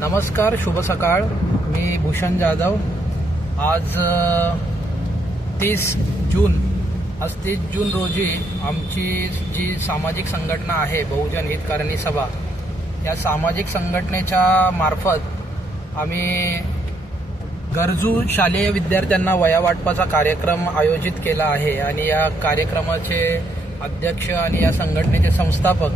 नमस्कार, शुभ सकाळ. मी भूषण जाधव. आज 30 जून रोजी आमची जी सामाजिक संघटना आहे बहुजन हितकारणी सभा, या सामाजिक संघटनेच्या मार्फत आम्ही गरजू शालेय विद्यार्थ्यांना वह्या वाटपाचा कार्यक्रम आयोजित केला आहे. आणि या कार्यक्रमाचे अध्यक्ष आणि या संघटनेचे संस्थापक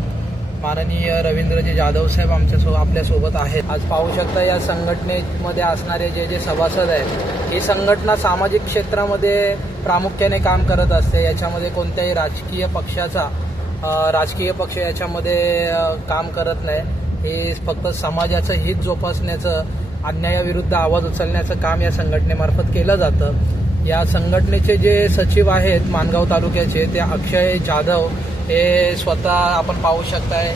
माननीय रवींद्रजी जाधव साहेब आपल्यासोबत आहेत. आज पाहू शकता या संघटनेमध्ये असणारे जे सभासद आहेत, ही संघटना सामाजिक क्षेत्रामध्ये प्रामुख्याने काम करत असते. याच्यामध्ये कोणत्याही राजकीय पक्ष याच्यामध्ये काम करत नाही. हे फक्त समाजाचं हित जोपासण्याचं, अन्यायाविरुद्ध आवाज उचलण्याचं काम या संघटनेमार्फत केलं जातं. या संघटनेचे जे सचिव आहेत माणगाव तालुक्याचे, ते अक्षय जाधव हे स्वतः आपण पाहू शकताय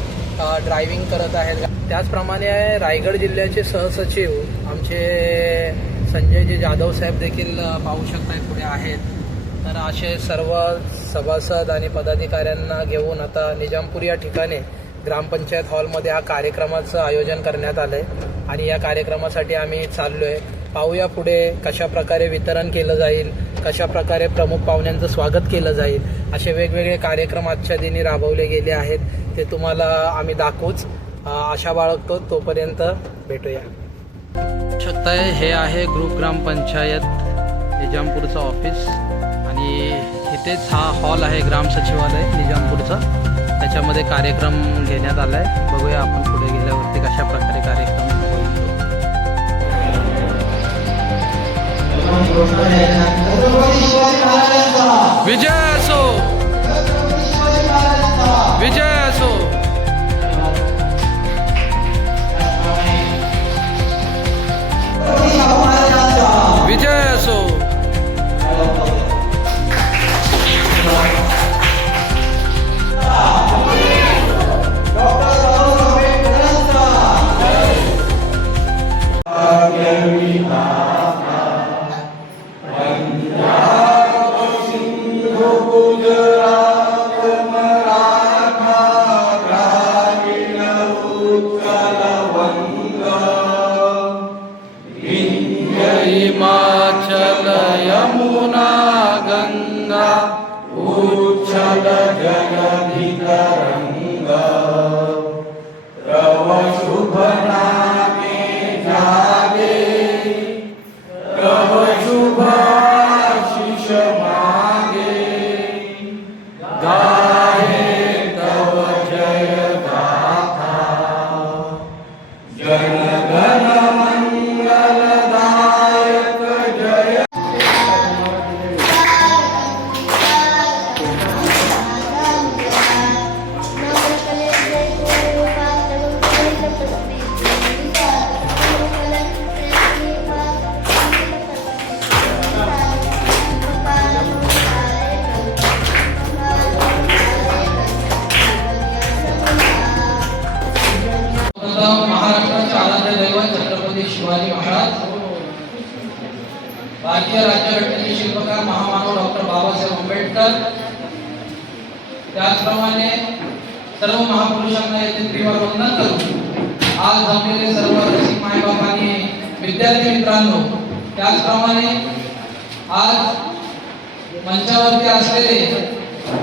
ड्रायव्हिंग करत आहेत. त्याचप्रमाणे रायगड जिल्ह्याचे सहसचिव आमचे संजयजी जाधव साहेब देखील पाहू शकताय पुढे आहेत. तर असे सर्व सभासद आणि पदाधिकाऱ्यांना घेऊन आता निजामपूर या ठिकाणी ग्रामपंचायत हॉलमध्ये हा कार्यक्रमाचं आयोजन करण्यात आलं आहे. आणि या कार्यक्रमासाठी आम्ही चाललो आहे. पाहूया पुढे कशा प्रकारे वितरण केलं जाईल, कशा प्रकारे प्रमुख पाहुण्यांचं स्वागत केलं जाईल. असे वेगवेगळे कार्यक्रम आजच्या दिनी राबवले गेले आहेत. ते तुम्हाला आम्ही दाखवूच आशा बाळगतो. तोपर्यंत भेटूया. शकताय हे आहे ग्रुप ग्रामपंचायत निजामपूरचं ऑफिस आणि इथेच हा हॉल आहे ग्राम सचिवालय निजामपूरचा. त्याच्यामध्ये कार्यक्रम घेण्यात आला आहे. बघूया आपण पुढे गेल्यावरती कशा प्रकारे कार्यक्रम होईल. विजय असो, विजय असो. विजय असो. हिमाचल यमुना गंगा उच्छल जगधि तरंगा तव शुभ नामे जागे तव शुभ आशीष मागे गाहे तव जय गाथा जन गण महाराष्ट्राचे आराध्य दैवत छत्रपती शिवाजी महाराज, भारतीय राज्यघटनेचे शिल्पकार महामानव डॉक्टर बाबासाहेब आंबेडकर, त्याचप्रमाणे सर्व महापुरुषांना येथे त्रिवार वंदन करून आज जमलेले सर्व रसिक मायबाप आणि विद्यार्थी मित्रांनो, त्याचप्रमाणे आज मंचावरती असलेले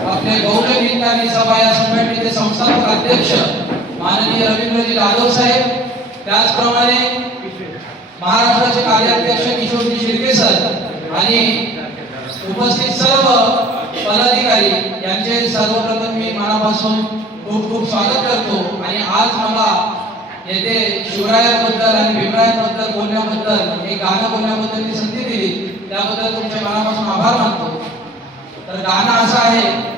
आपले बहुजन हितकारी सभा या संघटनेचे संस्थापक अध्यक्ष माननीय रवींद्रजी जाधव साहेब, त्याचप्रमाणे महाराष्ट्राचे कार्याध्यक्ष किशोरजी शिर्के सर आणि उपस्थित सर्व पदाधिकारी यांचे सर्वप्रथम मी मनापासून खूप खूप स्वागत करतो. आणि आज मला येथे शिवरायांबद्दल आणि भीमरायांबद्दल बोलण्याबद्दल, एक गाणं बोलण्याबद्दल संधी दिली, त्याबद्दल तुमच्या मनापासून आभार मानतो. तर गाणं असं आहे,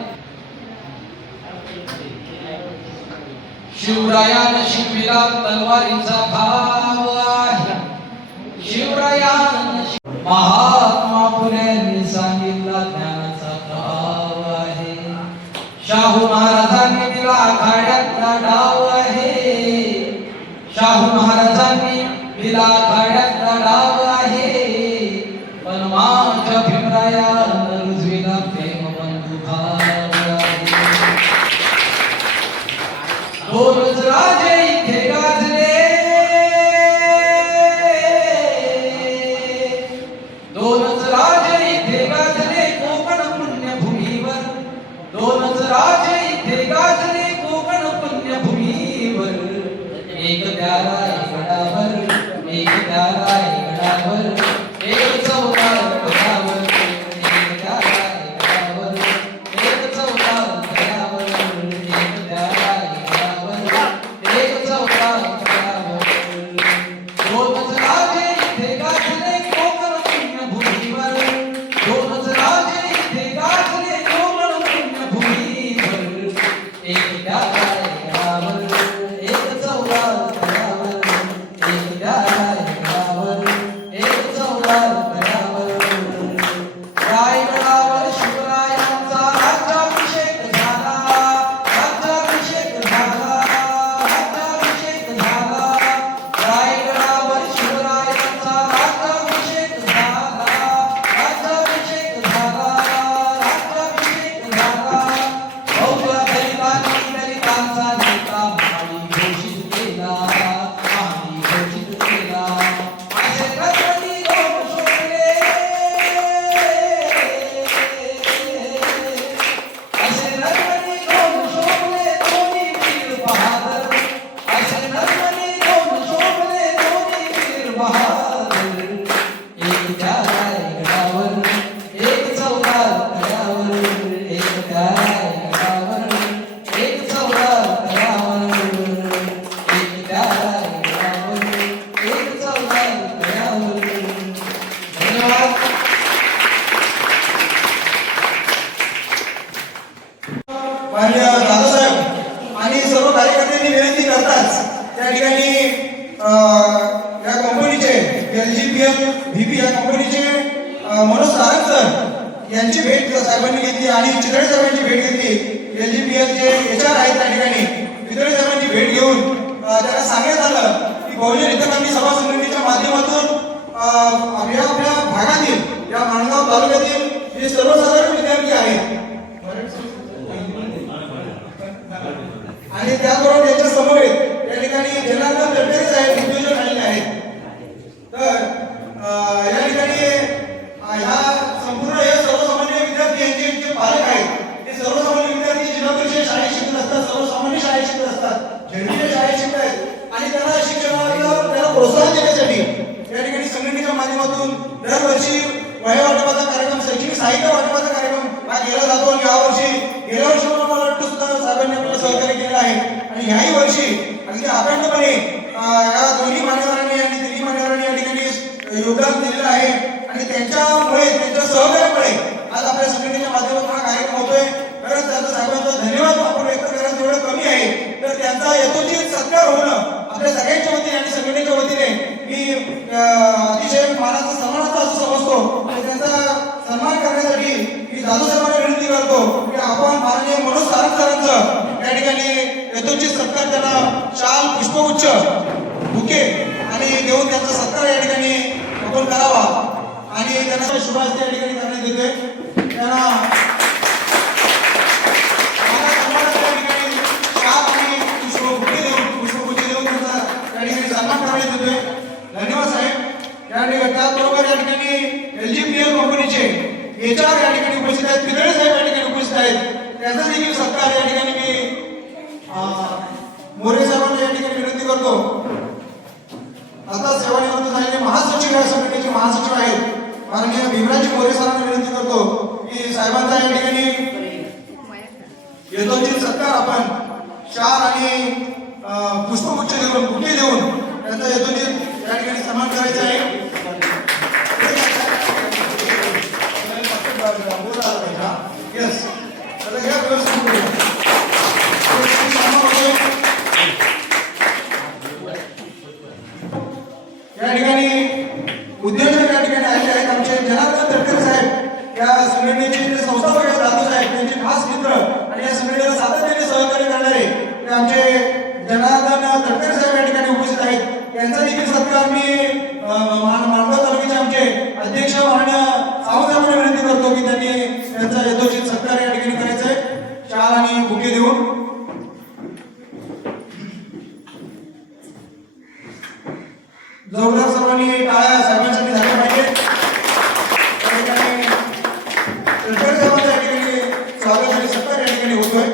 शिवरायानं शिकविला तलवारीचा घाव आहे, शिवरायानं महात्मा फुल्यांनी सांगितला ज्ञानाचा भाव आहे, शाहू महाराजांनी दिला आखाड्यातला डाव आहे, शाहू महाराजांनी दिला आखाड्यातला डाव आहे, पण माझ्या भीमरायानं रुजविला प्रेम बंधू भाव आहे. दोन राजे इथे गाजले, माननीय दादासाहेब आणि सर्व कार्यकर्त्यांनी विनंती करताच त्या ठिकाणी या कंपनीचे LGPL VP या कंपनीचे मनोज सारंग सर यांची भेट साहेबांनी घेतली आणि चितळे साहेबांची भेट घेतली. LGPL चे HR आहेत त्या ठिकाणी चितळे साहेबांची भेट घेऊन त्यांना सांगण्यात आलं की बहुजन हितकामी सभा संघटनेच्या माध्यमातून आपल्या भागातील या माणगाव तालुक्यातील जे सर्वसाधारण विद्यार्थी आहेत आणि त्याबरोबर याच्या समोर या ठिकाणी जनार्दन तटकरे साहेब उद्योजक आलेले आहेत. तर या ठिकाणी ह्या संपूर्ण हे सर्वसामान्य विद्यार्थी यांचे जे पालक आहेत ते सर्वसामान्य विद्यार्थी जिल्हा परिषद शाळेत शिकत असतात, सर्वसामान्य शाळेत शिकत असतात, झेडपीच्या शाळेत शिकत आहेत आणि त्यांना शिक्षणाला त्याला प्रोत्साहन देण्यासाठी या ठिकाणी संघटनेच्या माध्यमातून दरवर्षी वह्या वाटपाचा कार्यक्रम, शैक्षणिक साहित्य वाटपाचा कार्यक्रम हा केला जातो. आणि गेल्या वर्षी मला वाटतं सुद्धा साहेबांनी आपल्याला सहकार्य केलं आहे आणि ह्याही वर्षी अगदी अखंडपणे या दोन्ही मान्यवरांनी आणि तिन्ही मान्यवरांनी या ठिकाणी योगदान दिलेलं आहे आणि त्यांच्यामुळे त्यांच्या सहकार्यामुळे आज आपल्या संघटनेच्या माध्यमातून हा कार्यक्रम होतोय. खरंच त्यांचा साहेबांचा धन्यवाद आपण व्यक्त करायचं एवढं कमी आहे. तर त्यांचा यथोचित सत्कार होणं आपल्या सगळ्यांच्या वतीने आणि संघटनेच्या वतीने मी अतिशय मानाचा सन्मानाचा असं समजतो. त्यांचा सन्मान करण्यासाठी मी दादासाहेबांना विनंती करतो की आपण माननीय मनोज सारंग सरांचं या ठिकाणी यथोचित सत्कार, त्यांना शाल, पुष्पगुच्छ, बुके आणि देऊन त्यांचा सत्कार या ठिकाणी आपण करावा आणि त्यांना शुभास या ठिकाणी करण्यात येते. त्यांना धन्यवाद साहेब. त्याचबरोबर या ठिकाणी LGPL कंपनीचे HR या ठिकाणी उपस्थित आहेत, पितळे साहेब या ठिकाणी उपस्थित आहेत. त्यांचा देखील सत्कार या ठिकाणी मी मोरे साहेबांना या ठिकाणी विनंती करतो. आता सेवानिवृत्त झालेले महासचिव या संघटनेचे महासचिव आहेत माननीय भीमराज मोरे सरांना विनंती करतो की साहेबांचा या ठिकाणी यथोचित सत्कार आपण शाल आणि पुष्पगुच्छ देऊन, बुके देऊन त्यांचा यथोचित या ठिकाणी सन्मान करायचा आहे. येस, तर या व्यवस्थित या ठिकाणी उद्योजक या ठिकाणी आलेले आहेत. आमचे जनार्दन तटकरे साहेब या संघटनेचे जे संस्थापक आहेत, दादू साहेब त्यांचे खास मित्र आणि या संघटनेला सातत्याने सहकार्य करणारे ते आमचे जनार्दन तटकरे साहेब या ठिकाणी उपस्थित आहेत. त्यांचा देखील सत्कार मी माणगाव तालुक्याचे आमचे अध्यक्ष माननीय सावंत साहेबांना विनंती करतो की त्यांनी त्यांचा यथोचित सत्कार या ठिकाणी करायचा आहे शाल आणि बुके देऊन. जोरदार सर्वांनी टाळ्या साहेबांसाठी झाल्या पाहिजे. त्या ठिकाणी तटकरे साहेबांच्या या ठिकाणी स्वागत आणि सत्कार या ठिकाणी होतोय.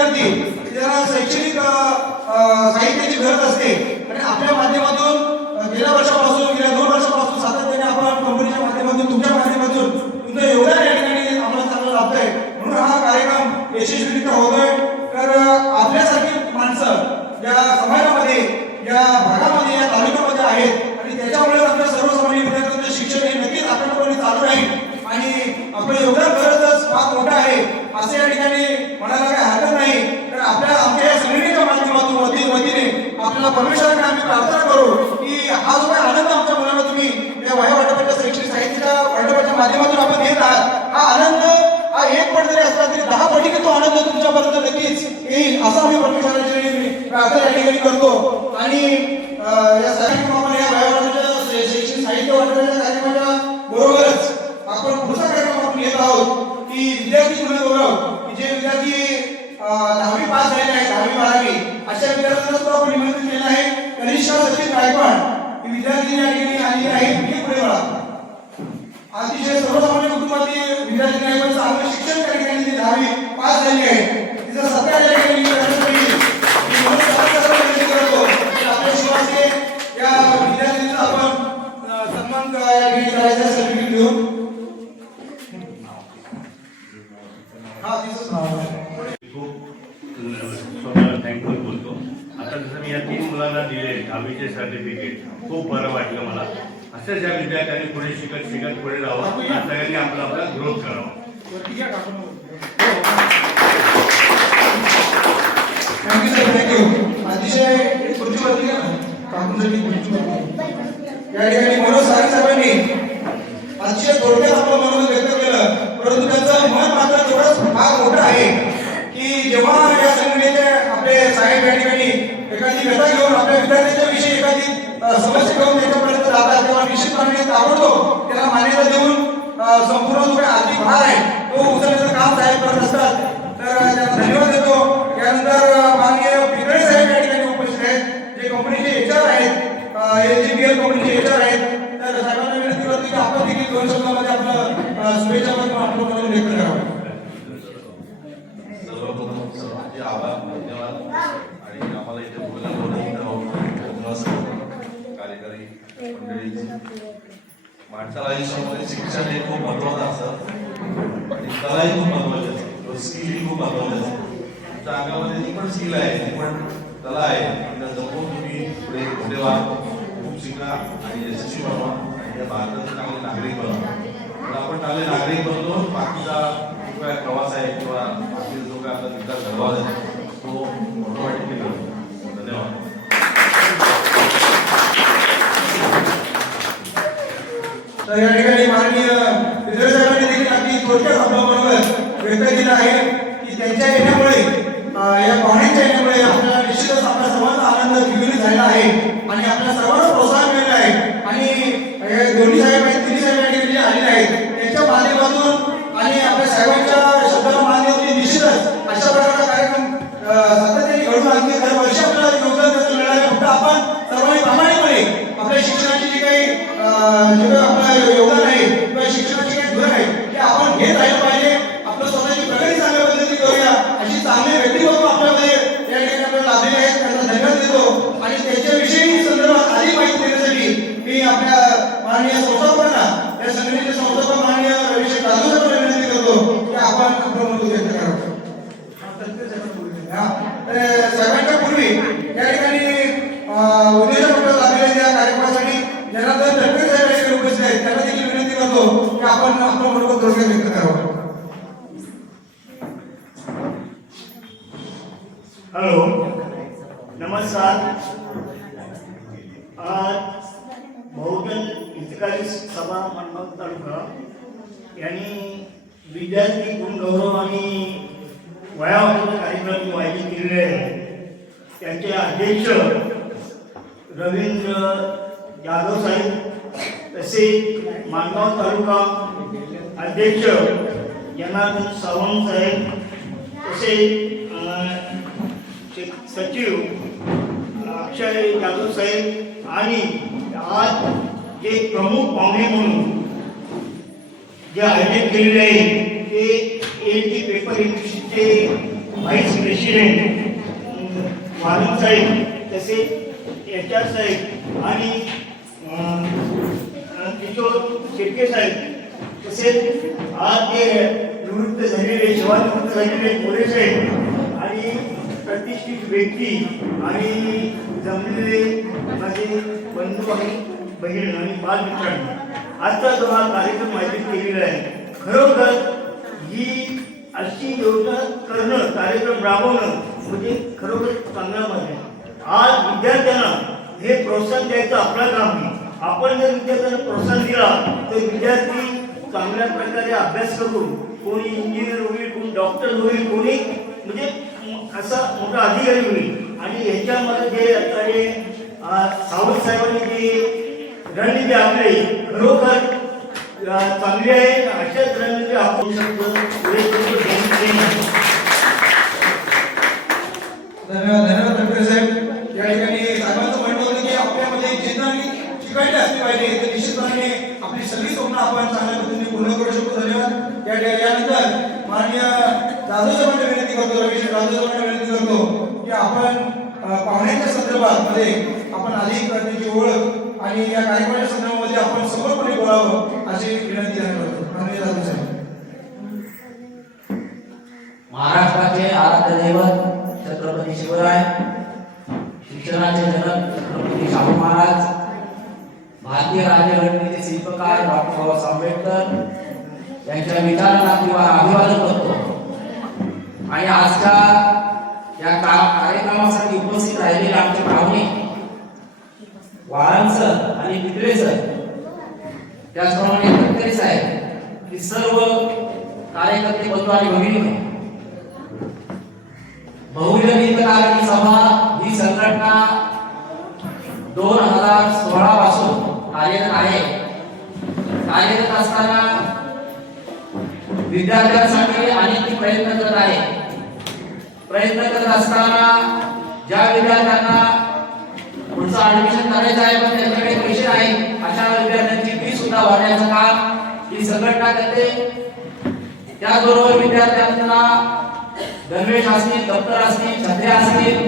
विद्यार्थी ज्यांना शैक्षणिक साहित्याची गरज असते आणि आपल्या माध्यमातून गेल्या वर्षापासून गेल्या 2 वर्षापासून सातत्याने आपण कंपनीच्या माध्यमातून तुमच्या माध्यमातून तुमचं योगदान या ठिकाणी आम्हाला चांगलं लाभतंय म्हणून हा कार्यक्रम यशस्वीरित्या होतोय. तर आपल्यासारखी माणसं या समाजामध्ये या भागामध्ये या तालुक्यामध्ये आहेत आणि त्याच्यामुळे आपल्या सर्वसामान्य विद्यार्थ्यांचं शिक्षण हे नक्कीच अखंडपणे चालू राहील आणि आपलं योगदान खरंच फार मोठं आहे असं या ठिकाणी म्हणायला काही हरकत नाही. तर आमच्या या संघटनेच्या माध्यमातून वतीने आपल्याला परमेश्वराकडे आम्ही प्रार्थना करू की हा जो काही आनंद आमच्या मुलांना तुम्ही या वह्या वाटपाच्या शैक्षणिक साहित्याच्या वाटपाच्या माध्यमातून आपण देत आहात हा आनंद हा 1 पट जरी असला तरी 10 पटीने तो आनंद तुमच्यापर्यंत नक्कीच येईल असं आम्ही परमेश्वराची प्रार्थना या ठिकाणी करतो. आणि या सगळ्यांना आपण या वह्या वाटपाच्या शैक्षणिक साहित्य वाटपाच्या कार्यक्रमाच्या बरोबरच आपण पुढचा कार्यक्रम आपण घेत आहोत की विद्यार्थी गौरव की जे विद्यार्थी 10वी पास झालेले आहेत 10वी 12वी अशा विद्यार्थ्यांना सुद्धा आपण निमंत्रित केलं आहे. कनिष्ठा सचिन गायकवाड ही विद्यार्थी या ठिकाणी आलेली आहे. ही पुढे वळा. अतिशय सर्वसामान्य कुटुंबातील विद्यार्थी आहे पण चांगलं शिक्षण त्या ठिकाणी 10वी पास झाली आहे. तिचा सत्कार या ठिकाणी आपल्या शिवाचे या विद्यार्थ्यांचा आपण सन्मान या ठिकाणी करायचा सर्टिफिकेट देऊन स्वतःला थँकफुल बोलतो. आता जसं मी या 3 मुलांना दिले 10वीचे सर्टिफिकेट खूप बरं वाटलं मला. असंच या विद्यार्थ्यांनी पुढे शिकत पुढे राहावं या सगळ्यांनी आपला ग्रोथ करावा. Thank you sir thank you. अतिशय खुर्चीवरती काकूंसाठी या ठिकाणी मनोज सारे साहेबांनी अतिशय थोडक्यात आपलं मनोगत व्यक्त केलं परंतु त्यांचं मन मात्र तेवढंच फार मोठं आहे की जेव्हा या संघटनेचे आपले साहेब या ठिकाणी एखादी व्यथा घेऊन आपल्या विद्यार्थ्यांच्या विषयी एखादी समस्या घेऊन त्याच्यापर्यंत जातात तेव्हा निश्चितपणे ताबडतोब त्याला मान्यता देऊन संपूर्ण जो काही आर्थिक भार आहे तो उचलण्याचं काम साहेब करत असतात. तर त्यांना धन्यवाद देतो. यानंतर माननीय पिंगळे साहेब या ठिकाणी उपस्थित आहेत जे कंपनीचे HR आहेत LGPL कंपनीचे HR आहेत. तर साहेबांना विनंती करतो की आपण देखील 2 शब्दामध्ये आपलं शुभेच्छा आपलं म्हणून व्यक्त करावं. सर्वप्रथम सर्वांचे आभार धन्यवाद आणि आम्हाला इथे बोलायला कार्यकारी मंडळी. माणसाला आयुष्यामध्ये शिक्षण हे खूप महत्वाचं असतं आणि कलाही खूप महत्वाची असते. स्किल ही खूप महत्वाची असते. तुमच्या अंगामध्ये जी पण स्किल आहे ती पण कला आहे त्या जपून तुम्ही पुढे पुढे व्हा खूप शिका आणि यशस्वी बनवा आणि या भारताचे चांगले नागरिक बनवा. तर आपण चांगले नागरिक बनतो बाकीचा जो काय प्रवास आहे किंवा बाकी जो काय आपला विकास घडवा आहे तो ऑटोमॅटिकली घडतो. धन्यवाद. तर या ठिकाणी माननीय विद्यार्थी साहेबांनी देखील अगदी थोडक्यात आपलं मनोगत व्यक्त केलं आहे की त्यांच्या येण्यामुळे या पाहुण्यांच्या येण्यामुळे आपल्याला निश्चितच आपल्या सर्वांचा आनंद द्विगुणित झालेला आहे आणि आपल्या सर्वांना प्रोत्साहन मिळालं आहे. आणि दोन्ही साहेब आहेत 3 साहेब या ठिकाणी आलेले आहेत त्यांच्या माध्यमातून आणि आपल्या साहेबांच्या शब्दाला मान देऊन निश्चितच अशा प्रकारचा कार्यक्रम सातत्याने घडून आणखी दरवर्षी आपल्याला योगदान त्याचं मिळणार आहे. फक्त आपण सर्वांनी प्रामाणिकपणे आपल्या शिक्षणाची जी काही आपलं योगदान आहे किंवा शिक्षणाची काही धोरण आहे ते आपण घेत राहिलं पाहिजे. आपलं स्वतःची प्रगती चांगल्या पद्धतीने करूया अशी चांगली व्यक्तिमत्व आपल्यामध्ये या ठिकाणी आपल्याला लाभलेले आहेत. त्यांना धन्यवाद देतो आणि त्याच्याविषयी संदर्भात अधिक माहिती देण्यासाठी मी आपल्या माननीय संस्थापकांना या संघटनेचे संस्थापक माननीय रविशंकर जाधव साहेबांना विनंती करतो की आपण आपलं मत व्यक्त करावं. साहेबांच्या पूर्वी या ठिकाणी उद्योजक मंडळ लागलेले त्या कार्यक्रमासाठी जनार्दन तडकरे साहेब या ठिकाणी उपस्थित आहेत त्यांना देखील विनंती करतो की आपण आपलं मनोगत थोडक्यात व्यक्त करावं. हॅलो नमस्कार. आज बहुजन हितकारी सभा मानगाव तालुका यांनी विद्यार्थी गुण गौरव आणि वयावाटप कार्यक्रम आयोजित केलेले आहे. त्यांचे अध्यक्ष रवींद्र जाधव साहेब तसेच मानगाव तालुका अध्यक्ष जनार्दन सावंत साहेब तसेच सचिव अक्षय जाधव साहेब आणि आज जे प्रमुख पाहुणे म्हणून जे आयोजित केलेले आहे ते LG पेपर इंडस्ट्रीचे व्हाईस प्रेसिडेंट वालन साहेब, तसेच HR साहेब आणि किशोर शेटके साहेब, तसेच आज जे निवृत्त झालेले सेवानिवृत्त झालेले मोरे साहेब आणि प्रतिष्ठित व्यक्ती आणि जमलेले माझे बंधू आणि बहीण आणि बालमित्रांनो, आजचा जो हा कार्यक्रम आयोजित केलेला आहे, खरोखर ही अशी योजना करणं, कार्यक्रम राबवणं म्हणजे खरोखर चांगला आहे. आज विद्यार्थ्यांना हे प्रोत्साहन द्यायचं आपलं काम आहे. आपण जर विद्यार्थ्यांना प्रोत्साहन दिला तर विद्यार्थी चांगल्या प्रकारे अभ्यास करून कोणी इंजिनियर होईल, कोणी डॉक्टर होईल, कोणी म्हणजे असा मोठा अधिकारी होईल. आणि ह्याच्यामध्ये जे आता हे सावंत साहेबांनी जी रणनीती आखली खरोखर चांगली आहे. अशाच रणनीती आपण धन्यवाद तटकरे साहेब. या ठिकाणी साहेबांचं म्हणणं होतं की आपल्यामध्ये चेतना शिकायला असली पाहिजे, तर निश्चितपणे आपली सगळी स्वप्न आपण चांगल्या पद्धतीने पूर्ण करू शकतो. धन्यवाद. यानंतर माननीय जाधव साहेबांना विनंती करतो, रमेश जाधव साहेबांना विनंती करतो की आपण पाहुण्यांच्या संदर्भात मध्ये आपण अधिक त्यांची ओळख आणि या कार्यक्रमाच्या संदर्भामध्ये आपण समोरपणे बोलावं अशी विनंती करतो. माननीय जाधव साहेब. महाराष्ट्राचे आराध्य दैवत छत्रपती शिवराय, शिक्षणाचे जनक छत्रपती शाहू महाराज, भारतीय राज्यघटनेचे शिल्पकार डॉक्टर बाबासाहेब आंबेडकर यांच्या विचारांना अभिवादन करतो. आणि आजच्या या कार्यक्रमासाठी उपस्थित राहिलेले आमचे पाहुणे वाळन सर आणि पितळे सर, त्याचप्रमाणे तटकरे साहेब, ही सर्व कार्यकर्ते बंधू आणि भगिनी, बहुजन हितकारिणी सभा ही संघटना 2016 पासून कार्यरत आहे. कार्यरत असताना विद्यार्थ्यांसाठी अनेक प्रयत्न करत आहे. प्रयत्न करत असताना ज्या विद्यार्थ्यांना पुढचं ऍडमिशन करायचं आहे पण त्यांच्याकडे पैसे नाही, अशा विद्यार्थ्यांची फी सुद्धा भरण्याचं काम ही संघटना करते. त्याचबरोबर विद्यार्थ्यांना गणवेश असतील, दप्तर असतील, छत्र्या असतील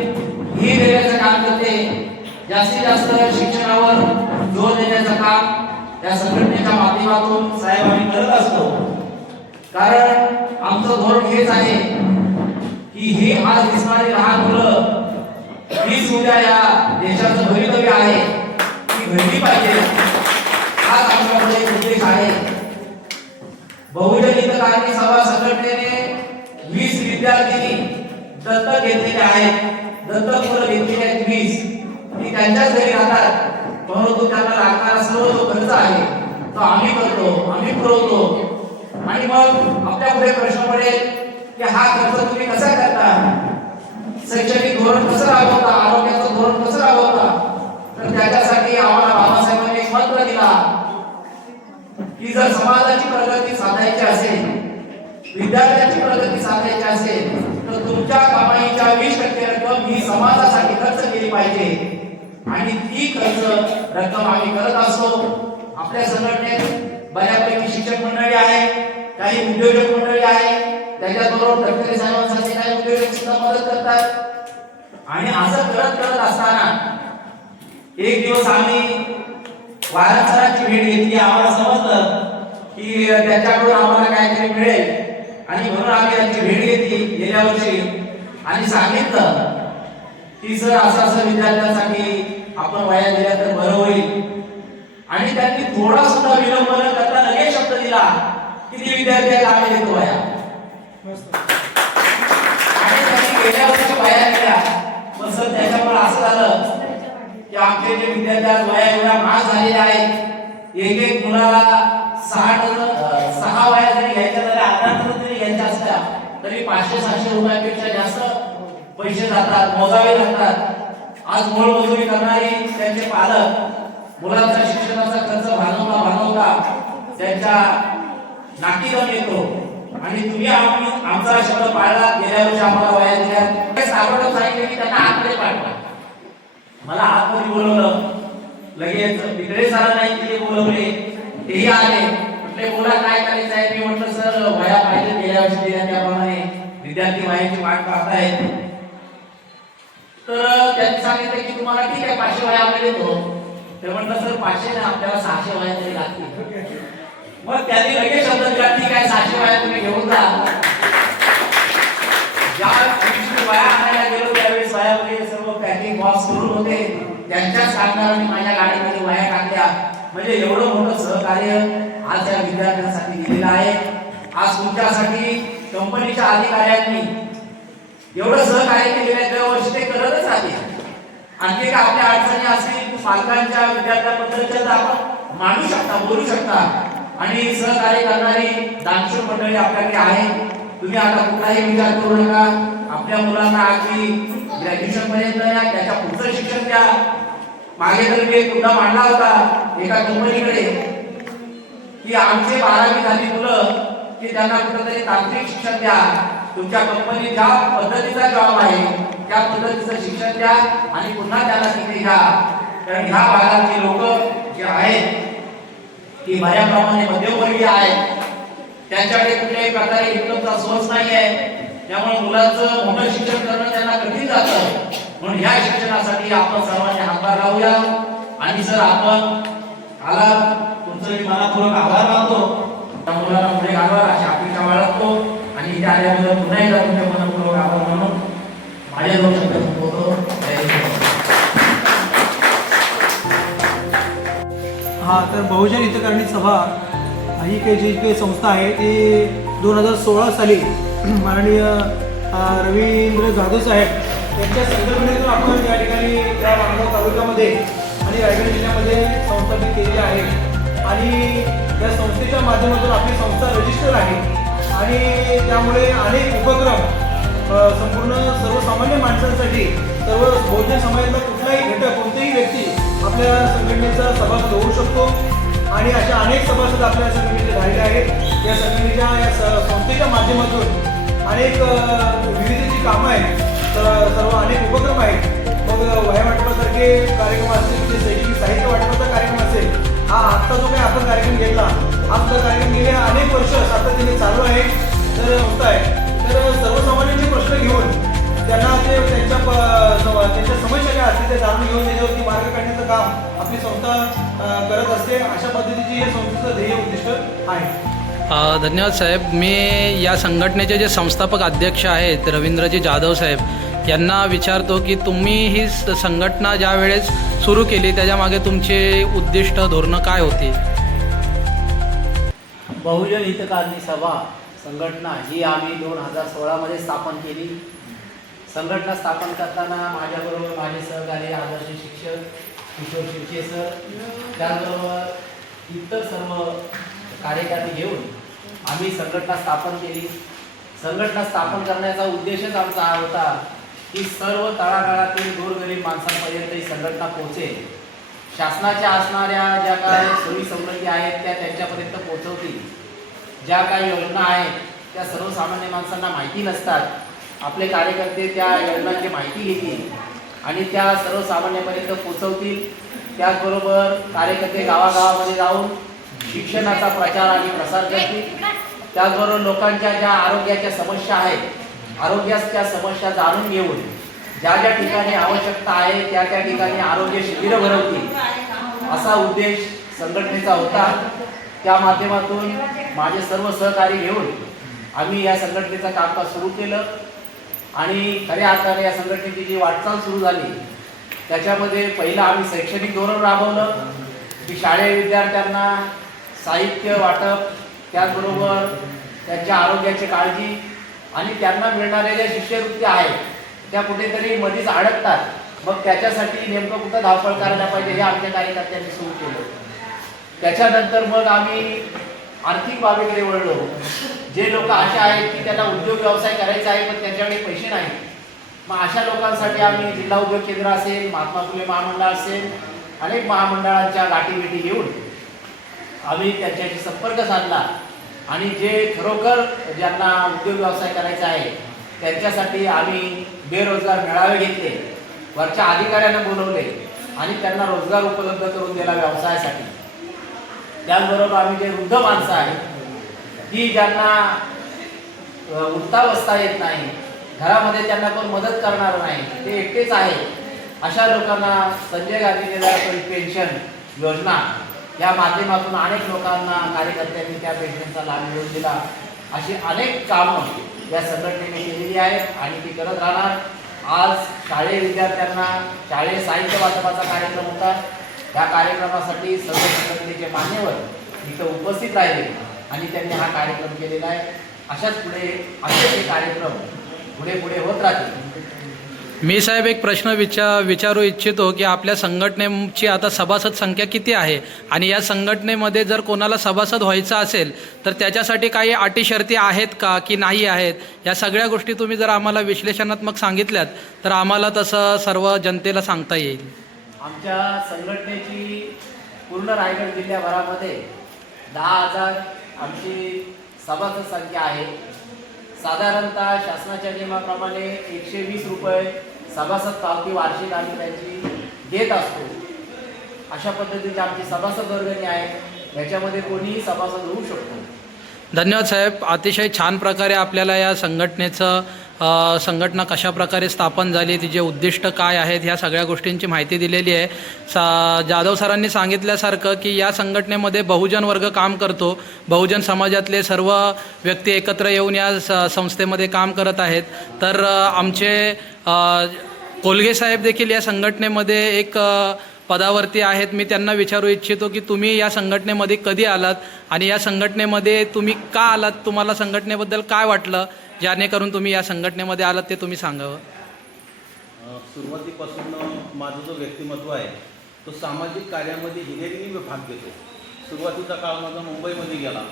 ही देण्याचं काम करते. जास्तीत जास्त शिक्षणावर जोर देण्याचं काम या संघटनेच्या माध्यमातून साहेब आम्ही करत असतो. कारण आमचं धोरण हेच आहे की ही आज दिसणारी लहान मुलं हीच उद्या या देशाचं भवितव्य आहे, ती घडली पाहिजे, हाच आमच्याकडे उद्देश आहे. बहुजन हितकारिणी सभा संघटनेने 20 विद्यार्थी दत्तक घेतलेले आहेत. दत्तक मुलं घेतलेले आहेत 20. ती त्यांच्याच घरी राहतात, परंतु त्यांना लागणारा सर्व जो खर्च आहे तो आम्ही करतो, आम्ही पुरवतो. आणि मग आपल्या पुढे प्रश्न पडेल की हा खर्च तुम्ही कसा करता, शैक्षणिक धोरण कसं राबवता, आरोग्याचं धोरण कसं राबवता. तर त्याच्यासाठी आम्हाला बाबासाहेबांनी एक मंत्र दिला की जर समाजाची प्रगती साधायची असेल, विद्यार्थ्यांची प्रगती साधायची असेल तर तुमच्या कमाईच्या 20% रक्कम ही समाजासाठी खर्च केली पाहिजे. आणि ती खर्च रक्कम आम्ही करत असतो. आपल्या संघटनेत बऱ्यापैकी शिक्षक मंडळी आहे, काही उद्योजक मंडळी आहे, त्याच्याबरोबर तटकरे साहेबांसाठी काही उद्योजक सुद्धा मदत करतात. आणि असं करत करत असताना एक दिवस आम्ही वाळन सरांची भेट घेतली. आम्हाला समजलं की त्याच्याकडून आम्हाला काहीतरी मिळेल आणि म्हणून आम्ही त्यांची भेट घेतली गेल्या वर्षी आणि सांगितलं की सर असं विद्यार्थ्यांसाठी आपण वया दिल्या तर बरं होईल. आणि त्यांनी थोडा सुद्धा विलंब न करता लगेच शब्द दिला की ती विद्यार्थ्याला आम्ही देतो वया. आणि त्यांनी गेल्या वर्षी वया दिल्या. पण सर त्याच्यामुळे असं झालं की आमचे जे विद्यार्थी आज वया एवढ्या महाग झालेले आहेत, एक मुलाला 6 वया जरी घ्यायच्या तरी 18 जरी घ्यायच्या असल्या तरी 500-700 रुपयापेक्षा जास्त पैसे जातात, मोजावे लागतात. आज मोलमजुरी करणारी त्यांचे पालक मुलांच्या शिक्षणाचा खर्च भागवता त्यांच्या नाकीदम येतो. आणि तुम्ही आमचा शब्द पाळला. गेल्या वर्षी आम्हाला वया दिल्या, ताबडतोब सांगितले की त्यांना आतमध्ये पाठवा. मला आतमध्ये बोलवलं, लगेच पितळे सरांना इथे बोलवले, तेही आले. म्हटले बोला काय करायचं आहे. मी म्हटलं सर वया पाहिजे गेल्या वर्षी दिल्या त्याप्रमाणे विद्यार्थी वयाची वाट पाहतायत. तर त्यांनी सांगितलं की तुम्हाला ठीक आहे 500 वया आम्ही देतो. तर म्हटलं सर 500 नाही, आपल्याला 600 वया तरी लागतील. मग त्यांनी लगेच शब्द दिला, ठीक आहे 600 वया तुम्ही घेऊन जा. ज्या दिवशी वया आणायला गेलो त्यावेळेस वयामध्ये सर्व पॅकिंग बॉक्स करून होते. त्यांच्याच कामगारांनी माझ्या गाडीमध्ये वया टाकल्या. म्हणजे एवढं मोठं सहकार्य आज या विद्यार्थ्यांसाठी दिलेलं आहे. आज तुमच्यासाठी कंपनीच्या अधिकाऱ्यांनी एवढं सहकार्य केलेलं आहे, दरवर्षी ते करतच राहते. आणखी काय आपल्या अडचणी असतील पालकांच्या विद्यार्थ्यांबद्दलच्या तर आपण मांडू शकता, बोलू शकता. आणि सहकार्य करणारी दानशूर मंडळी आपल्याकडे आहे. तुम्ही आता कुठलाही विचार करू नका. आपल्या मुलांना अगदी ग्रॅज्युएशन पर्यंत द्या, त्याच्या पुढचं शिक्षण द्या. मागे तर मी एक मुद्दा मांडला होता एका कंपनीकडे की आमचे 12वी झाली मुलं की त्यांना कुठेतरी तांत्रिक शिक्षण द्या. तुमच्या कंपनीत ज्या पद्धतीचा जॉब आहे त्या पद्धतीचं शिक्षण द्या आणि पुन्हा त्याला तिथे घ्या. कारण ह्या भागातली लोक जे आहेत ती बऱ्याप्रमाणे मध्यमवर्गीय आहेत. त्यांच्याकडे कुठल्याही प्रकारे इन्कमचा सोर्स नाही आहे. त्यामुळे मुलांचं मोठं शिक्षण करणं त्यांना कठीण जातं. म्हणून ह्या शिक्षणासाठी आपण सर्वांनी हातभार लावूया. आणि सर आपण आला तुमचं मी मनापूर्वक आभार मानतो. त्या मुलांना पुढे घालवा अशी अपेक्षा बाळगतो. आणि त्या आल्याबद्दल पुन्हा एकदा तुमच्या मनपूर्वक आभार मानून माझ्या दोन शब्द संपवतो. जय हिंद. हा तर बहुजन हितकारणी सभा ही जी संस्था आहे ती 2016 साली माननीय रवींद्र जाधव साहेब यांच्या संकल्पनेतून आपण या ठिकाणी या माणगाव तालुक्यामध्ये आणि रायगड जिल्ह्यामध्ये संस्थापित केलेली आहे. आणि या संस्थेच्या माध्यमातून आपली संस्था रजिस्टर आहे. आणि त्यामुळे अनेक उपक्रम संपूर्ण सर्वसामान्य माणसांसाठी सर्व बहुजन समाजातला कुठलाही घटक कोणतेही व्यक्ती आपल्या संघटनेचा सभासद होऊ शकतो. आणि अशा अनेक सभासद आपल्या संघटनेचे झालेले आहेत. या संघटनेच्या या संस्थेच्या माध्यमातून अनेक विविध जी कामं आहेत तर सर्व अनेक उपक्रम आहेत. मग वह्या वाटपासारखे कार्यक्रम असतील, जे शैक्षणिक साहित्य वाटपाचा कार्यक्रम असेल, हा आजचा जो काही आपण कार्यक्रम घेतला हा सुद्धा कार्यक्रम गेले अनेक वर्ष सातत्याने चालू आहे. तर होत आहे तर सर्वसामान्यांचे प्रश्न घेऊन त्यांना ते त्यांच्या समस्या काय असतील ते जाणून घेऊन त्याच्यावरती मार्ग काढण्याचं काम आपली संस्था करत असते. अशा पद्धतीची या संस्थेचं ध्येय उद्दिष्ट आहे. धन्यवाद साहेब. मी या संघटनेचे जे संस्थापक अध्यक्ष आहेत रवींद्रजी जाधव साहेब यांना विचारतो की तुम्ही ही संघटना ज्या वेळेस सुरू केली त्याच्यामागे तुमचे उद्दिष्ट धोरणं काय होती? बहुजन हितकारणी सभा संघटना ही आम्ही 2016 मध्ये स्थापन केली. संघटना स्थापन करताना माझ्याबरोबर माझे सहकारी आदर्श शिक्षक किशोर शिर्के सर, त्याचबरोबर इतर सर्व कार्यकर्ते घेऊन आम्ही संघटना स्थापन केली. संघटना स्थापन करण्याचा उद्देशच आमचा हा होता की सर्व तळागाळातील गोरगरीब माणसांपर्यंत ही संघटना पोहोचेल. शासनाच्या असणाऱ्या ज्या काही सोयी सवलती आहेत त्या त्यांच्यापर्यंत पोहोचवतील. ज्या काही योजना आहेत त्या सर्वसामान्य माणसांना माहिती नसतात. आपले कार्यकर्ते त्या योजनांची माहिती घेतील आणि त्या सर्वसामान्यांपर्यंत पोहोचवतील. त्याचबरोबर कार्यकर्ते गावागावामध्ये जाऊन शिक्षणाचा प्रचार आणि प्रसार करतील. त्याचबरोबर लोकांच्या ज्या आरोग्याच्या समस्या आहेत, आरोग्याच्या समस्या जाणून घेऊन ज्या ज्या ठिकाणी आवश्यकता आहे त्या त्या ठिकाणी आरोग्य शिबिरं भरवतील असा उद्देश संघटनेचा होता. त्या माध्यमातून माझे सर्व सहकारी घेऊन आम्ही या संघटनेचं कामकाज सुरू केलं. आणि खऱ्या अर्थाने या संघटनेची जी वाटचाल सुरू झाली त्याच्यामध्ये पहिलं आम्ही शैक्षणिक धोरण राबवलं की शालेय विद्यार्थ्यांना साहित्य वाटप, त्याचबरोबर त्यांच्या आरोग्याची काळजी आणि त्यांना मिळणाऱ्या ज्या शिष्यवृत्त्या आहेत त्या कुठेतरी मध्येच अडकतात. मग त्याच्यासाठी नेमकं कुठं धावपळ करायला पाहिजे हे आमच्या कार्यकर्त्यांनी सुरू केलं. त्याच्यानंतर मग आम्ही आर्थिक बाबीकडे वळलो. जे लोक असे आहेत की त्यांना उद्योग व्यवसाय करायचा आहे पण त्यांच्याकडे पैसे नाही, मग अशा लोकांसाठी आम्ही जिल्हा उद्योग केंद्र असेल, महात्मा फुले महामंडळ असेल, अनेक महामंडळांच्या गाठीभेटी घेऊन आम्ही त्यांच्याशी संपर्क साधला. आणि जे खरोखर ज्यांना उद्योग व्यवसाय करायचा आहे त्यांच्यासाठी आम्ही बेरोजगार मेळावे घेतले, वरच्या अधिकाऱ्यांना बोलवले आणि त्यांना रोजगार उपलब्ध करून दिला व्यवसायासाठी. त्याचबरोबर आम्ही जे वृद्ध माणसं आहेत की ज्यांना उठता बसता येत नाही, घरामध्ये त्यांना कोण मदत करणार नाही, ते एकटेच आहे, अशा लोकांना संजय गांधी निराधार पेन्शन योजना या माध्यमातून अनेक लोकांना कार्यकर्त्यांनी त्या पेन्शनचा लाभ मिळवून दिला. अशी अनेक कामं या संघटनेने केलेली आहेत आणि ती करत राहणार. आज शालेय विद्यार्थ्यांना शाळेत साहित्य वाटपाचा कार्यक्रम होता. या कार्यक्रमासाठी सर्व संघटनेचे मान्यवर इथं उपस्थित राहिले आणि त्यांनी हा कार्यक्रम केलेला आहे. असेच हे कार्यक्रम पुढे होत राहतील. मी साहेब एक प्रश्न विचारू इच्छितो की आपल्या संघटनेची आता सभासद संख्या किती आहे आणि या संघटनेमध्ये जर कोणाला सभासद व्हायचं असेल तर त्याच्यासाठी काही अटी शर्ती आहेत का की नाही आहेत, या सगळ्या गोष्टी तुम्ही जर आम्हाला विश्लेषणात्मक सांगितल्यात तर आम्हाला तसं सर्व जनतेला सांगता येईल. आमच्या संघटनेची पूर्ण रायगड जिल्ह्याभरामध्ये 10,000 आमची सभासद संख्या आहे. साधारणतः शासनाच्या नियमाप्रमाणे 120 रुपये सभासद पावती वार्षिक आम्ही त्यांची देत असतो. अशा पद्धतीची आमची सभासद वर्गणी आहे. याच्यामध्ये कोणीही सभासद होऊ शकतो. धन्यवाद साहेब. अतिशय छान प्रकारे आपल्याला या संघटना कशा प्रकारे स्थापन झाली, तिचे उद्दिष्ट काय आहेत, ह्या सगळ्या गोष्टींची माहिती दिलेली आहे. जाधव सरांनी सांगितल्यासारखं की या संघटनेमध्ये बहुजन वर्ग काम करतो. बहुजन समाजातले सर्व व्यक्ती एकत्र येऊन या संस्थेमध्ये काम करत आहेत. तर आमचे कोलगे साहेब देखील या संघटनेमध्ये एक पदावरती आहेत. मी त्यांना विचारू इच्छितो की तुम्ही या संघटनेमध्ये कधी आलात आणि या संघटनेमध्ये तुम्ही का आलात, तुम्हाला संघटनेबद्दल काय वाटलं, जेणेकरून तुम्ही या संघटनेमध्ये आलात ते तुम्ही सांगावं. सुरुवातीपासून माझं जो व्यक्तिमत्व आहे तो सामाजिक कार्यामध्ये हिरिरीने भाग घेतो. सुरुवातीचा काळ माझा मुंबईमध्ये गेला.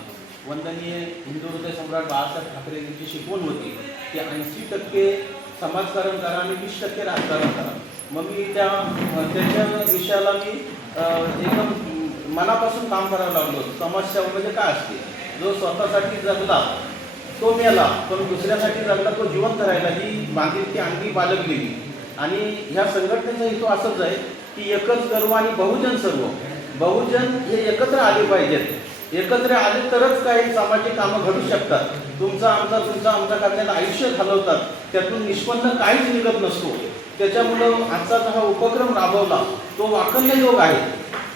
वंदनीय हिंदू हृदय सम्राट बाळासाहेब ठाकरे यांची शिकवण होती की 80% समाजकारण करा आणि 20% राजकारण करा. मग मी त्याच्या विषयाला मी एकदम मनापासून काम करायला लागलो. समाजसेवा म्हणजे काय असते, जो स्वतःसाठी जगला तो मेला, पण दुसऱ्यासाठी जगला तो जिवंत राहिला, ही बांधिलकी अंगी बाळगलेली. आणि ह्या संघटनेचा हेतू असंच आहे की एकच गर्व आणि बहुजन सर्व. बहुजन हे एकत्र आले पाहिजेत. एकत्र आले तरच काही सामाजिक कामं घडू शकतात. तुमचा आमचा करण्याला आयुष्य घालवतात, त्यातून निष्पन्न काहीच निघत नसतो. त्याच्यामुळं आजचा हा उपक्रम राबवला तो वाकण्य योग आहे.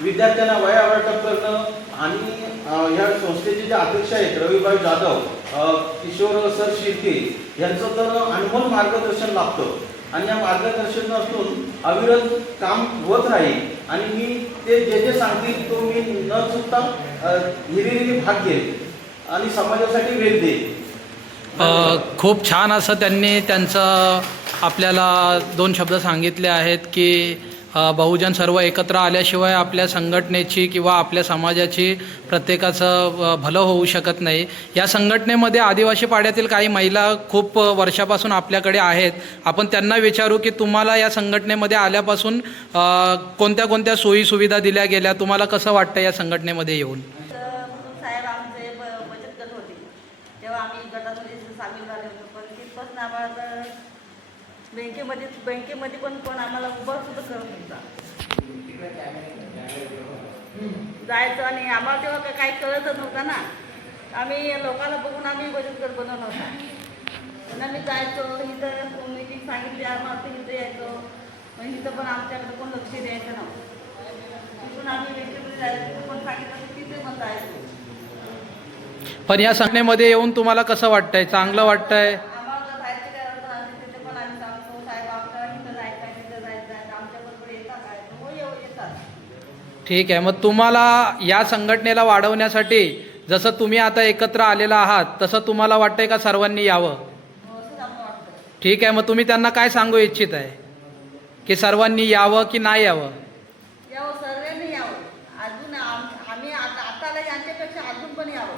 विद्यार्थ्यांना वयावाटप करणं आणि ह्या संस्थेचे जे अध्यक्ष आहेत रविभाई जाधव, किशोर सर शिर्के यांचं तर अनमोल मार्गदर्शन लाभतं आणि या मार्गदर्शनातून अविरत काम होत राहील. आणि मी ते जे सांगतील तो मी न चुकता हिरिरीने भाग घेईल आणि समाजासाठी वेळ देईल. खूप छान असं त्यांनी त्यांचं आपल्याला 2 शब्द सांगितले आहेत की बहुजन सर्व एकत्र आल्याशिवाय आपल्या संघटनेची किंवा आपल्या समाजाची प्रत्येकाचं भलं होऊ शकत नाही. या संघटनेमध्ये आदिवासी पाड्यातील काही महिला खूप वर्षापासून आपल्याकडे आहेत. आपण त्यांना विचारू की तुम्हाला या संघटनेमध्ये आल्यापासून कोणत्या कोणत्या सोयीसुविधा दिल्या गेल्या, तुम्हाला कसं वाटतं या संघटनेमध्ये येऊन. साहेब आमचे बचत गट होते तेव्हा आम्ही गटामध्ये सामील झाले होतो. पण तिथपासून आम्हाला बँकेमध्ये पण आम्हाला उभं सुद्धा करत होता जायचं. आणि आम्हाला तेव्हा काही कळतच नव्हतं ना. आम्ही लोकांना बघून आम्ही बचत गट बनवला होता. पण आम्ही जायचो, इथं मीटिंग सांगितली आम्हाला तर इथं यायचो. पण इथं पण आमच्याकडे कोण लक्ष द्यायचं नव्हतं. तिथून आम्ही बँकेमध्ये जायचो, पण सांगितलं तर तिथे पण जायचो. पण या संघटनेमध्ये येऊन तुम्हाला कसं वाटतंय, चांगलं वाटतंय? आम्हाला जायचं काय अडचण आली तिथे पण आम्ही सांगतो साहेब आपल्याला इथं जायचं आहे, तिथं जायचं आहे, आमच्याबरोबर येतात काय, हो येतात. ठीक आहे. मग तुम्हाला या संघटनेला वाढवण्यासाठी जसं तुम्ही आता एकत्र आलेला आहात तसं तुम्हाला वाटतंय का सर्वांनी यावं? असंच आम्हाला वाटतं. ठीक आहे. मग तुम्ही त्यांना काय सांगू इच्छित आहे की सर्वांनी यावं की नाही यावं? यावं, सर्वांनी यावं. अजून आम्ही आता यांच्यापेक्षा अजून पण यावं.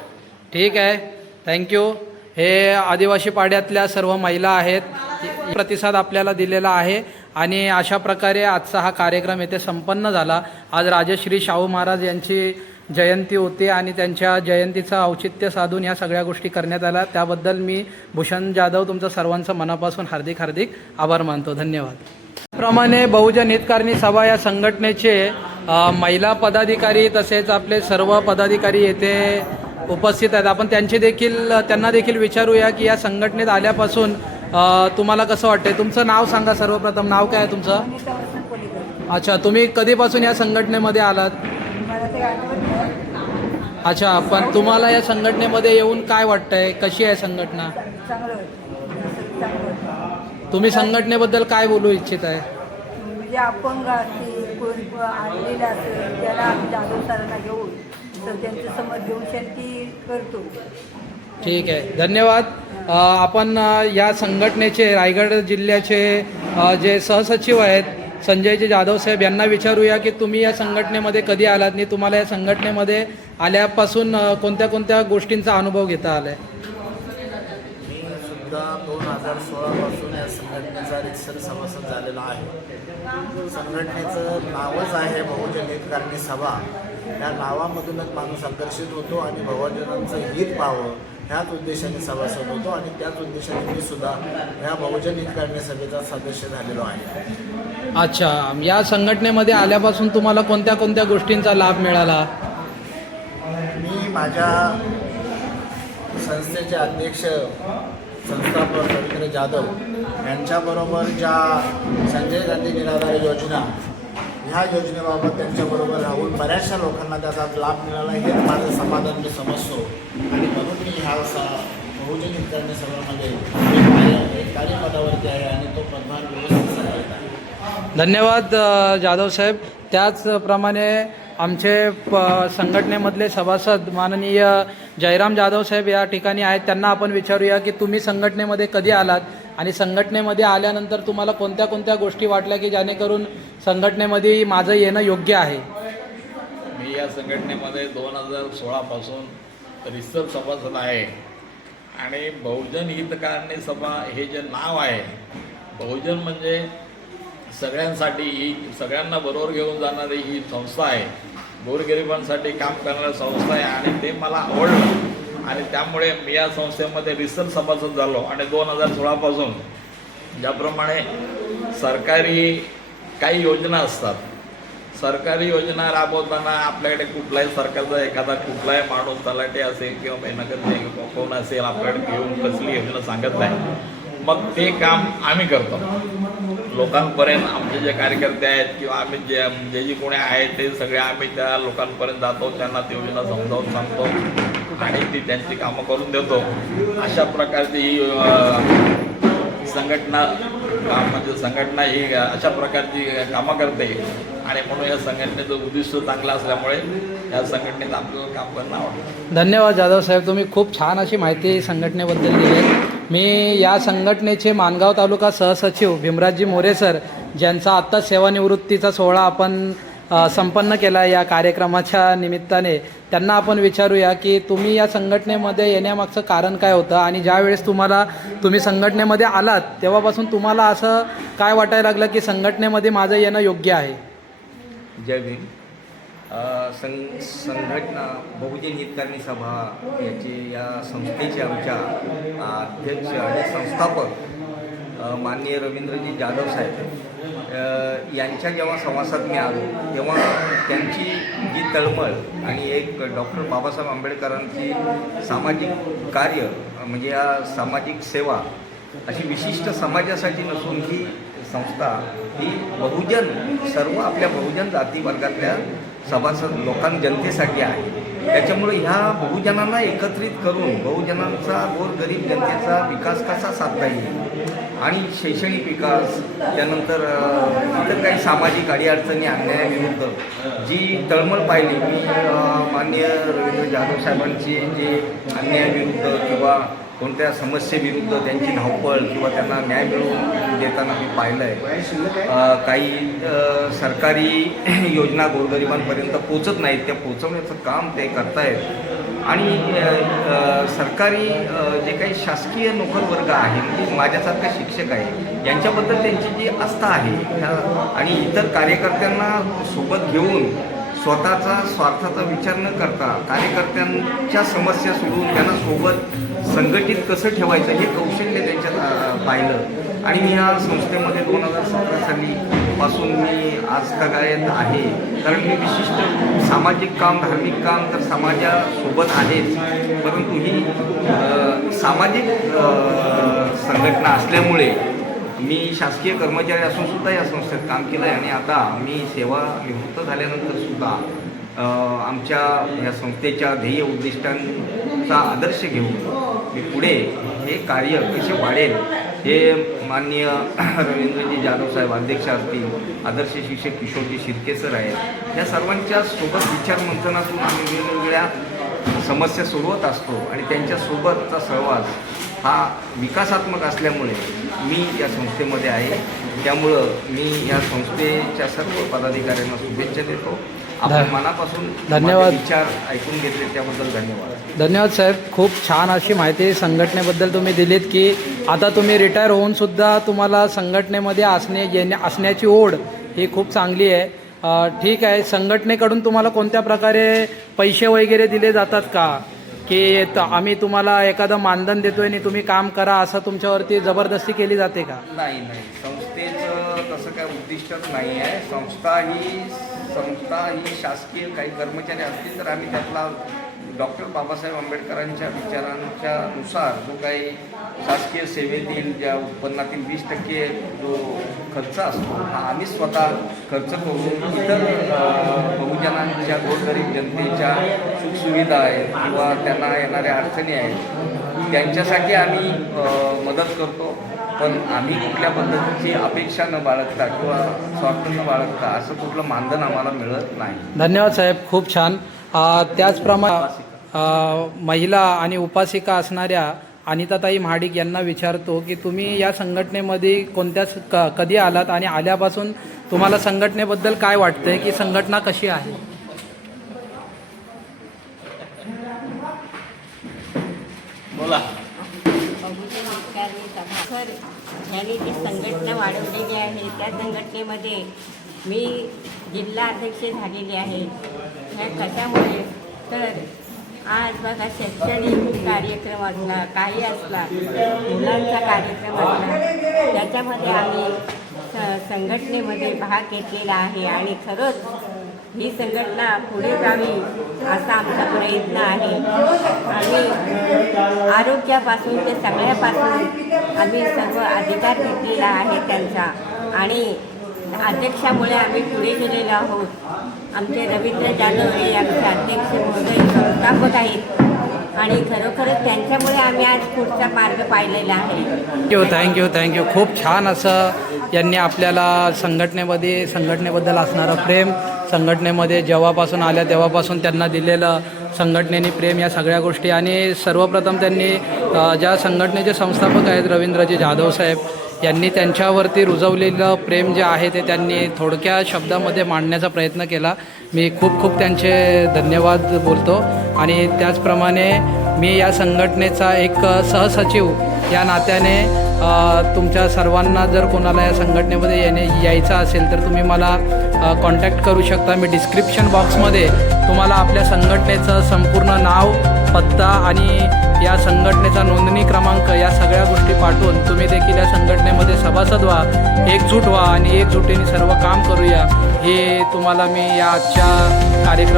ठीक आहे, थँक्यू. हे आदिवासी पाड्यातल्या सर्व महिला आहेत, प्रतिसाद आपल्याला दिलेला आहे. आणि अशा प्रकारे आजचा हा कार्यक्रम येथे संपन्न झाला. आज राजश्री शाहू महाराज यांची जयंती होती आणि त्यांच्या जयंतीचं औचित्य साधून या सगळ्या गोष्टी करण्यात आल्या. त्याबद्दल मी भूषण जाधव तुमचं सर्वांचं मनापासून हार्दिक आभार मानतो. धन्यवाद. त्याप्रमाणे बहुजन हितकारणी सभा या संघटनेचे महिला पदाधिकारी तसेच आपले सर्व पदाधिकारी येथे उपस्थित आहेत. आपण त्यांना देखील विचारूया की या संघटनेत आल्यापासून तुम्हाला कसं वाटतंय. तुमचं नाव सांगा सर्वप्रथम. नाव काय आहे तुमचं? अच्छा, तुम्ही कधीपासून या संघटनेमध्ये आलात? अच्छा, पण तुम्हाला या संघटनेमध्ये येऊन काय वाटतंय? कशी आहे संघटना? तुम्ही संघटनेबद्दल काय बोलू इच्छित आहे? म्हणजे अपंग असतील, कोण आणलेलं असेल त्याला आम्ही जाधव सरांना घेऊन तर त्यांच्या समोर घेऊन शांती करतो. ठीक आहे, धन्यवाद. आपण या संघटनेचे रायगड जिल्ह्याचे जे सहसचिव आहेत संजयजी जाधव साहेब यांना विचारूया की तुम्ही या संघटनेमध्ये कधी आलात आणि तुम्हाला या संघटनेमध्ये आल्यापासून कोणत्या कोणत्या गोष्टींचा अनुभव घेता आला आहे? मी सुद्धा 2016 पासून या संघटनेचा रितसर सभासद झालेला आहे. संघटनेचं नावच आहे बहुजन हितकारणी सभा. या नावामधूनच माणूस आकर्षित होतो आणि बहुजनांचं हित पाहावं ह्याच उद्देशाने सभासद होतो आणि त्याच उद्देशाने मी सुद्धा ह्या बहुजन हितकारणी सभेचा सदस्य झालेलो आहे. अच्छा, या संघटनेमध्ये आल्यापासून तुम्हाला कोणत्या कोणत्या गोष्टींचा लाभ मिळाला? मी माझ्या संस्थेचे अध्यक्ष संस्थापक रवींद्र जाधव यांच्याबरोबर ज्या संजय गांधी निराधार योजना ह्या योजनेबाबत त्यांच्याबरोबर राहून बऱ्याचशा लोकांना त्याचा लाभ मिळाला हे माझं समाधान मी समजतो आणि म्हणून मी ह्या बहुजन हितकारणी सभामध्ये एक कार्यपदावरती आहे आणि तो पदभार व्यवस्थित सांभाळत आहे. धन्यवाद जाधव साहेब. त्याचप्रमाणे आमचे संघटनेमधले सभासद माननीय जयराम जाधव साहेब या ठिकाणी आहेत. त्यांना आपण विचारूया की तुम्ही संघटनेमध्ये कधी आलात आणि संघटनेमध्ये आल्यानंतर तुम्हाला कोणत्या कोणत्या गोष्टी वाटल्या की जेणेकरून संघटनेमध्ये माझं येणं योग्य आहे? मी या संघटनेमध्ये 2016 पासून रिसर्च सभासद आहे आणि बहुजन हितकारणी सभा हे जे नाव आहे, बहुजन म्हणजे सगळ्यांसाठी ही सगळ्यांना बरोबर घेऊन जाणारी ही संस्था आहे. गोरगरिबांसाठी काम करणारी संस्था आहे आणि ते मला आवडलं आणि त्यामुळे मी या संस्थेमध्ये रिसर्च सभासद झालो. आणि 2016 पासून ज्याप्रमाणे सरकारी काही योजना असतात, सरकारी योजना राबवताना आपल्याकडे कुठलाही सरकारचा एखादा कुठलाही माणूस तलाठी असेल किंवा मेहनत कोण असेल आपल्याकडे घेऊन कसली योजना सांगत नाही, मग ते काम आम्ही करतो. लोकांपर्यंत आमचे जे कार्यकर्ते आहेत किंवा आम्ही जे कोणी आहेत ते सगळे आम्ही त्या लोकांपर्यंत जातो, त्यांना ती योजना समजावून सांगतो आणि ती त्यांची कामं करून देतो. अशा प्रकारची ही संघटना ही अशा प्रकारची कामं करते आणि म्हणून या संघटनेचं उद्दिष्ट चांगलं असल्यामुळे या संघटनेत आपल्याला काम करणं आवडतं. धन्यवाद जाधव साहेब, तुम्ही खूप छान अशी माहिती संघटनेबद्दल दिली. मी या संघटनेचे माणगाव तालुका सहसचिव भीमराजजी मोरे सर, ज्यांचा आत्ता सेवानिवृत्तीचा सोहळा आपण संपन्न केला या कार्यक्रमाच्या निमित्ताने, त्यांना आपण विचारूया की तुम्ही या संघटनेमध्ये येण्यामागचं कारण काय होतं आणि ज्यावेळेस तुम्ही संघटनेमध्ये आलात तेव्हापासून तुम्हाला असं काय वाटायला लागलं की संघटनेमध्ये माझं येणं योग्य आहे? जय भीम. संघटना बहुजन हितकारणी सभा या संस्थेचे आमच्या अध्यक्ष आणि संस्थापक माननीय रवींद्रजी जाधव साहेब यांच्या जेव्हा संवासात मी आलो तेव्हा त्यांची जी तळमळ आणि एक डॉक्टर बाबासाहेब आंबेडकरांची सामाजिक कार्य म्हणजे या सामाजिक सेवा अशी विशिष्ट समाजासाठी नसून ही संस्था ही सर्व आपल्या बहुजन जाती वर्गातल्या सभासद जनतेसाठी आहे. त्याच्यामुळे ह्या बहुजनांना एकत्रित करून बहुजनांचा गोरगरीब जनतेचा विकास कसा साधता येईल आणि शैक्षणिक विकास, त्यानंतर इतर काही सामाजिक अडीअडचणी अन्यायाविरुद्ध जी तळमळ पाहिली मी माननीय रवींद्र जाधव साहेबांची जे अन्यायाविरुद्ध किंवा कोणत्या समस्येविरुद्ध त्यांची धावपळ किंवा त्यांना न्याय मिळवून देताना मी पाहिलं आहे. काही सरकारी योजना गोरगरिबांपर्यंत पोचत नाहीत, त्या पोचवण्याचं काम ते करतायत आणि सरकारी जे काही शासकीय नोकर वर्ग आहे म्हणजे माझ्यासारखा शिक्षक आहे यांच्याबद्दल त्यांची जी आस्था आहे आणि इतर कार्यकर्त्यांना सोबत घेऊन स्वतःचा स्वार्थाचा विचार न करता कार्यकर्त्यांच्या समस्या सोडून त्यांना सोबत संघटित कसं ठेवायचं हे कौशल्य त्यांच्यात पाहिलं आणि मी ह्या संस्थेमध्ये 2017 साली पासून मी आजतागायत आहे. कारण मी विशिष्ट सामाजिक काम, धार्मिक काम तर समाजासोबत आहेच, परंतु ही सामाजिक संघटना असल्यामुळे मी शासकीय कर्मचारी असून सुद्धा या संस्थेत काम केलं आहे. आणि आता मी सेवा निवृत्त झाल्यानंतर सुद्धा आमच्या ह्या संस्थेच्या ध्येय उद्दिष्टांचा आदर्श घेऊन मी पुढे हे कार्य कसे वाढेल हे माननीय रवींद्रजी जाधव साहेब अध्यक्ष असतील, आदर्श शिक्षक किशोरजी शिर्के सर आहेत, या सर्वांच्या सोबत विचारमंथनातून आम्ही वेगवेगळ्या समस्या सोडवत असतो. आणि त्यांच्यासोबतचा सहवास हा विकासात्मक असल्यामुळे मी या संस्थेमध्ये आहे. त्यामुळं मी या संस्थेच्या सर्व पदाधिकाऱ्यांना शुभेच्छा देतो. आपण मनापासून धन्यवाद. विचार ऐकून घेतले त्याबद्दल धन्यवाद. धन्यवाद साहेब. खूप छान अशी माहिती संघटनेबद्दल तुम्ही दिलीत की आता तुम्ही रिटायर होऊन सुद्धा तुम्हाला संघटनेमध्ये असण्याची ओढ ही खूप चांगली आहे. ठीक आहे, संघटनेकडून तुम्हाला कोणत्या प्रकारे पैसे वगैरे दिले जातात का, की आम्ही तुम्हाला एखादं मानधन देतोय आणि तुम्ही काम करा असं तुमच्यावरती जबरदस्ती केली जाते का? नाही, संस्थेचं तसं काय उद्दिष्टच नाही आहे. संस्था ही शासकीय काही कर्मचारी असतील तर आम्ही त्यातला डॉक्टर बाबासाहेब आंबेडकरांच्या विचारांच्या नुसार जो काही शासकीय सेवेतील ज्या उत्पन्नातील 20% जो खर्च असतो हा आम्ही स्वतः खर्च करून इतर बहुजनांच्या गोरगरीब जनतेच्या सुखसुविधा आहेत किंवा त्यांना येणाऱ्या अडचणी आहेत त्यांच्यासाठी आम्ही मदत करतो. पण आम्ही कुठल्या पद्धतीची अपेक्षा न बाळगता किंवा स्वार्थ न बाळगता असं कुठलं मानधन आम्हाला मिळत नाही. धन्यवाद साहेब, खूप छान. त्याचप्रमाणे महिला आणि उपासिका असणाऱ्या अनिताताई महाडिक यांना विचारतो की तुम्ही या संघटनेमध्ये कधी आलात आणि आल्यापासून तुम्हाला संघटनेबद्दल काय वाटतंय, की संघटना कशी आहे? बोला. सर, यांनी जी संघटना वाढवलेली आहे त्या संघटनेमध्ये मी जिल्हा अध्यक्ष झालेली आहे. ह्या कशामुळे तर आज बघा शैक्षणिक कार्यक्रम असला, काही असला, मुलांचा कार्यक्रम असला, त्याच्यामध्ये आम्ही संघटनेमध्ये भाग घेतलेला आहे. आणि खरंच ही संघटना पुढे जावी असा आमचा प्रयत्न आहे. आम्ही आरोग्यापासून ते सगळ्यापासून आम्ही सर्व अधिकार घेतलेला आहे त्यांचा. आणि अध्यक्षामुळे आम्ही पुढे गेलेलो आहोत. आमचे रवींद्र जाधव हे आमचे अध्यक्ष महोदय संस्थापक आहेत आणि खरोखरच त्यांच्यामुळे आम्ही आज पुढचा मार्ग पाहिलेला आहे. थँक्यू. खूप छान असं यांनी आपल्याला संघटनेबद्दल असणारं प्रेम, संघटनेमध्ये जेव्हापासून आल्या तेव्हापासून त्यांना दिलेलं संघटनेने प्रेम, या सगळ्या गोष्टी. आणि सर्वप्रथम त्यांनी ज्या संघटनेचे संस्थापक आहेत रवींद्रजी जाधव साहेब यांनी त्यांच्यावरती रुजवलेलं प्रेम जे आहे ते त्यांनी थोडक्या शब्दामध्ये मांडण्याचा प्रयत्न केला. मी खूप त्यांचे धन्यवाद बोलतो. आणि त्याचप्रमाणे मी या संघटनेचा एक सहसचिव या नात्याने तुमच्या सर्वांना जर कोणाला या संघटनेमध्ये यायचं असेल तर तुम्ही मला कॉन्टॅक्ट करू शकता. मी डिस्क्रिप्शन बॉक्समध्ये तुम्हाला आपल्या संघटनेचं संपूर्ण नाव, पत्ता आणि या संघटनेचा नोंदणी क्रमांक या सगळ्या गोष्टी पाठवून तुम्ही देखील या संघटनेमध्ये सभासद व्हा, एकजूट व्हा आणि एकजुटीने सर्व काम करूया हे तुम्हाला मी या आजच्या कार्यक्रम